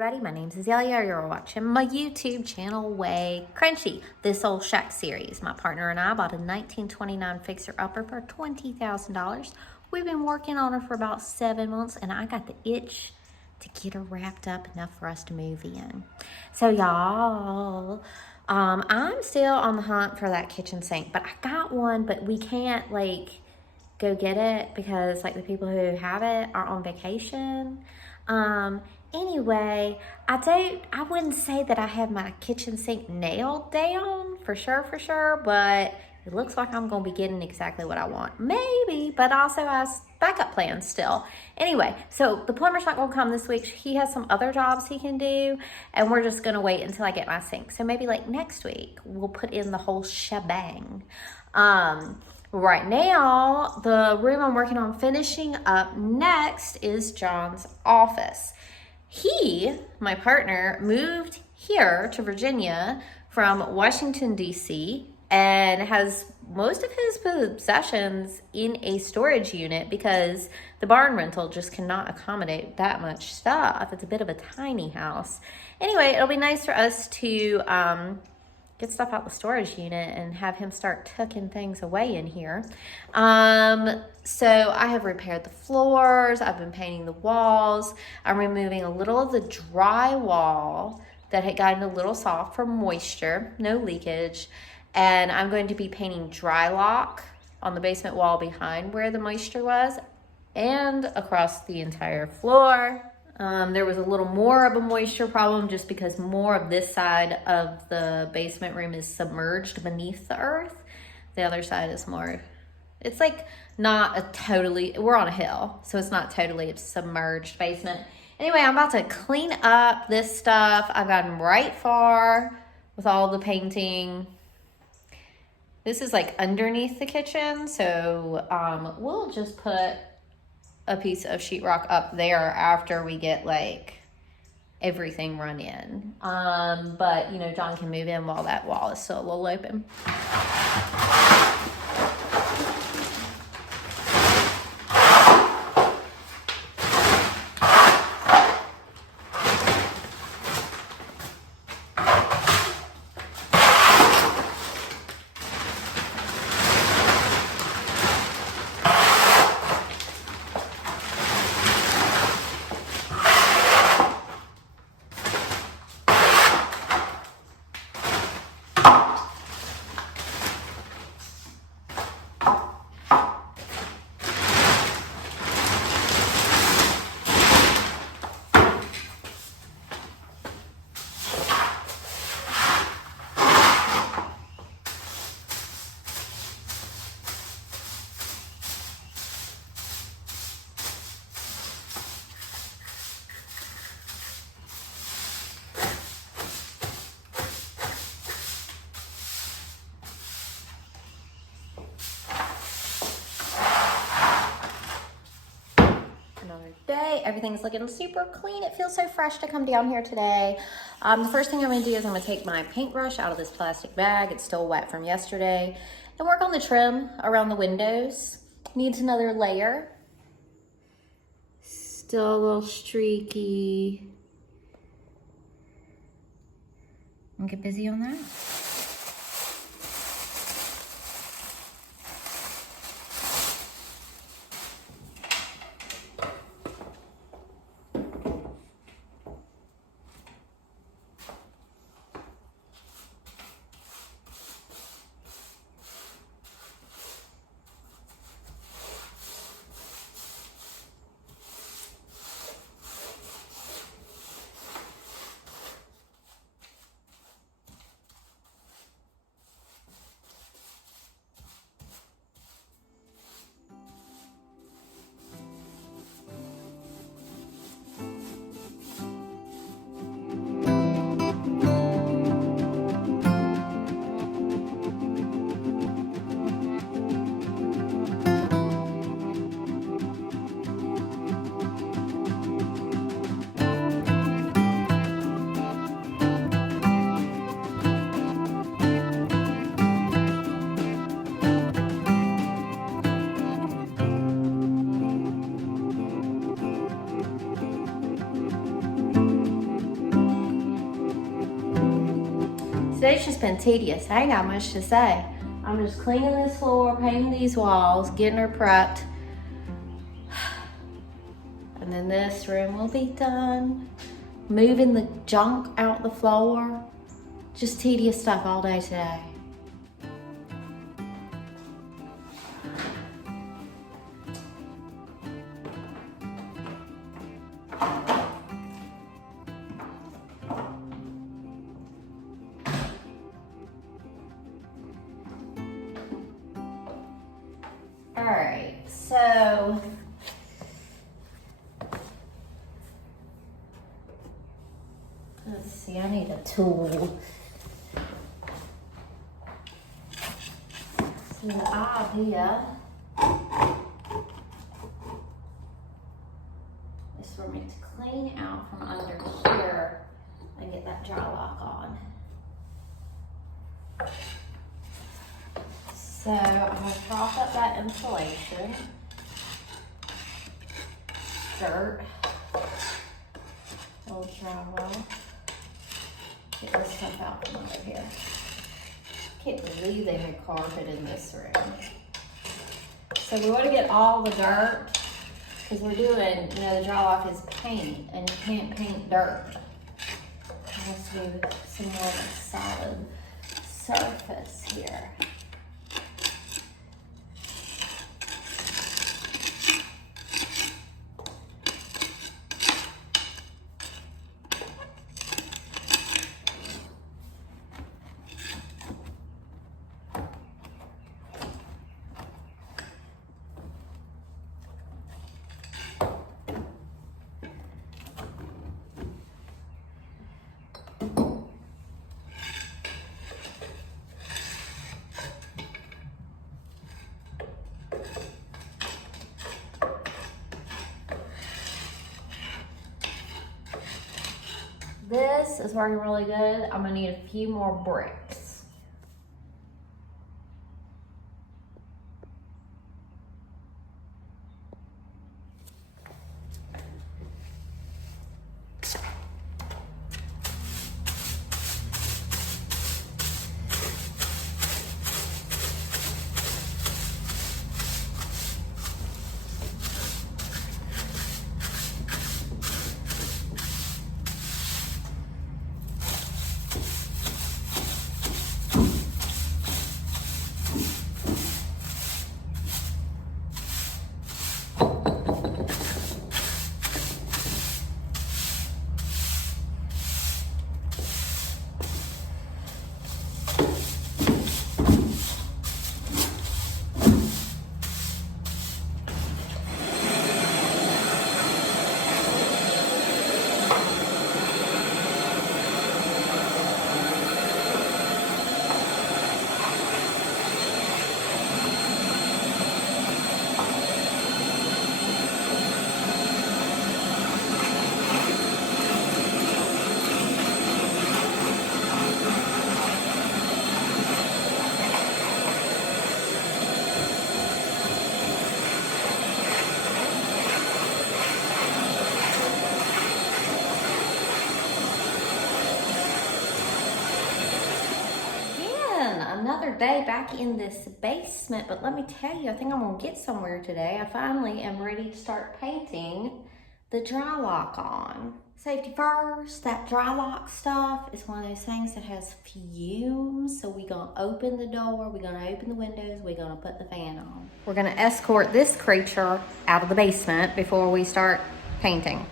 everybody, my name's Azalea. You're watching my YouTube channel, WayCrunchy. This old shack series. My partner and I bought a 1929 fixer-upper for $20,000. We've been working on her for about 7 months, and I got the itch to get her wrapped up enough for us to move in. So y'all, I'm still on the hunt for that kitchen sink, but I got one, but we can't go get it because the people who have it are on vacation. Anyway, I wouldn't say that I have my kitchen sink nailed down for sure, but it looks like I'm gonna be getting exactly what I want. Maybe, but also has backup plans still. Anyway, so the plumber's not gonna come this week. He has some other jobs he can do, and we're just gonna wait until I get my sink. So maybe next week, we'll put in the whole shebang. Right now, the room I'm working on finishing up next is John's office. He, my partner, moved here to Virginia from Washington, D.C., and has most of his possessions in a storage unit because the barn rental just cannot accommodate that much stuff. It's a bit of a tiny house. Anyway, it'll be nice for us to get stuff out the storage unit and have him start tucking things away in here. So I have repaired the floors. I've been painting the walls. I'm removing a little of the drywall that had gotten a little soft from moisture, no leakage. And I'm going to be painting Drylok on the basement wall behind where the moisture was and across the entire floor. There was a little more of a moisture problem just because more of this side of the basement room is submerged beneath the earth. The other side is more, it's not a totally, we're on a hill, so it's not totally a submerged basement. Anyway, I'm about to clean up this stuff. I've gotten right far with all the painting. This is underneath the kitchen, so we'll just put a piece of sheetrock up there after we get everything run in. But John can move in while that wall is still a little open. Day. Everything's looking super clean. It feels so fresh to come down here today. The first thing I'm going to do is I'm going to take my paintbrush out of this plastic bag. It's still wet from yesterday. And work on the trim around the windows. Needs another layer. Still a little streaky. I'll get busy on that. Today's just been tedious. I ain't got much to say. I'm just cleaning this floor, painting these walls, getting her prepped. And then this room will be done. Moving the junk out the floor. Just tedious stuff all day today. All right, so let's see, I need a tool. So the idea is for me to clean out from under here and get that Drylok on. So I'm going to prop up that insulation, dirt, old drywall, get this stuff out from under here. Can't believe they had carpet in this room. So we want to get all the dirt because we're doing, you know, the Drylok is paint and you can't paint dirt. Let's do some more of a solid surface here. This is working really good. I'm gonna need a few more bricks. Another day back in this basement, but let me tell you, I think I'm gonna get somewhere today. I finally am ready to start painting the Drylok on. Safety first, that Drylok stuff is one of those things that has fumes, so we're gonna open the door, we're gonna open the windows, we're gonna put the fan on. We're gonna escort this creature out of the basement before we start painting.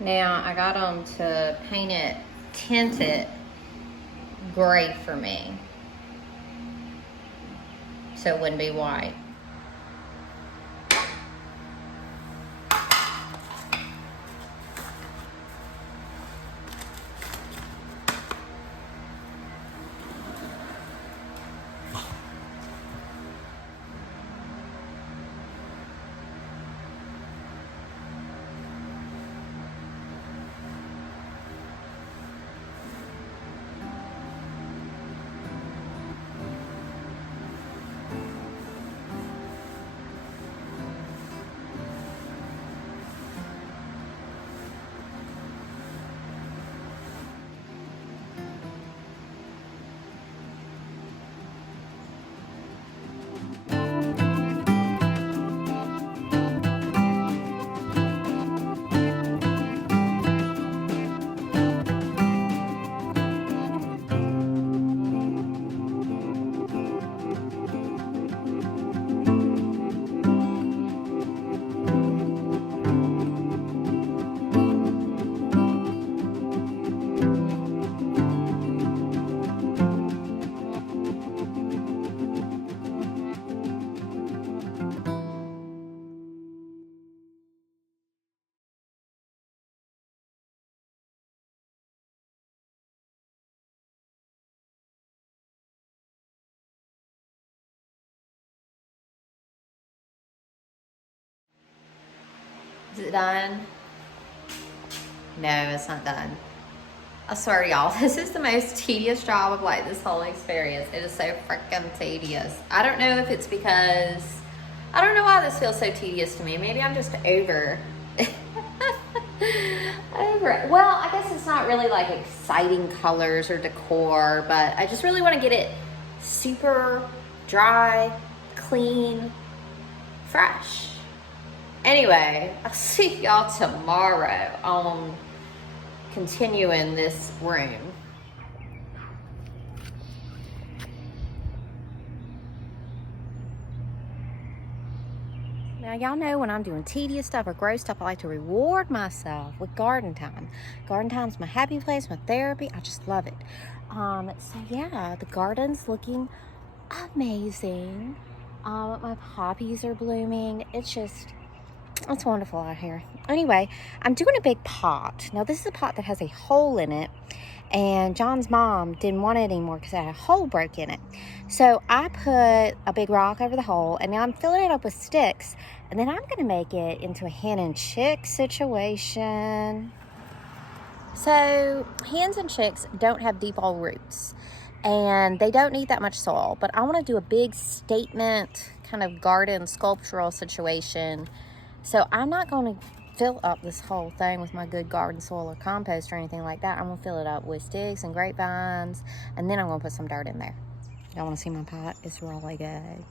Now, I got them to paint it, tint it gray for me, so it wouldn't be white. Is it done? No, it's not done. I swear to y'all, this is the most tedious job of like this whole experience. It is so freaking tedious. I don't know if it's because, I don't know why this feels so tedious to me. Maybe I'm just over over it. Well, I guess it's not really like exciting colors or decor, but I just really want to get it super dry, clean, fresh. Anyway, I'll see y'all tomorrow on continuing this room. Now, y'all know when I'm doing tedious stuff or gross stuff, I like to reward myself with garden time. Garden time's my happy place, my therapy. I just love it. So yeah, the garden's looking amazing. My poppies are blooming. It's wonderful out here. Anyway, I'm doing a big pot. Now, this is a pot that has a hole in it, and John's mom didn't want it anymore because it had a hole broke in it. So I put a big rock over the hole, and now I'm filling it up with sticks, and then I'm going to make it into a hen and chick situation. So hens and chicks don't have deep old roots, and they don't need that much soil, but I want to do a big statement kind of garden sculptural situation. So I'm not going to fill up this whole thing with my good garden soil or compost or anything like that. I'm going to fill it up with sticks and grapevines, and then I'm going to put some dirt in there. Y'all want to see my pot? It's really good.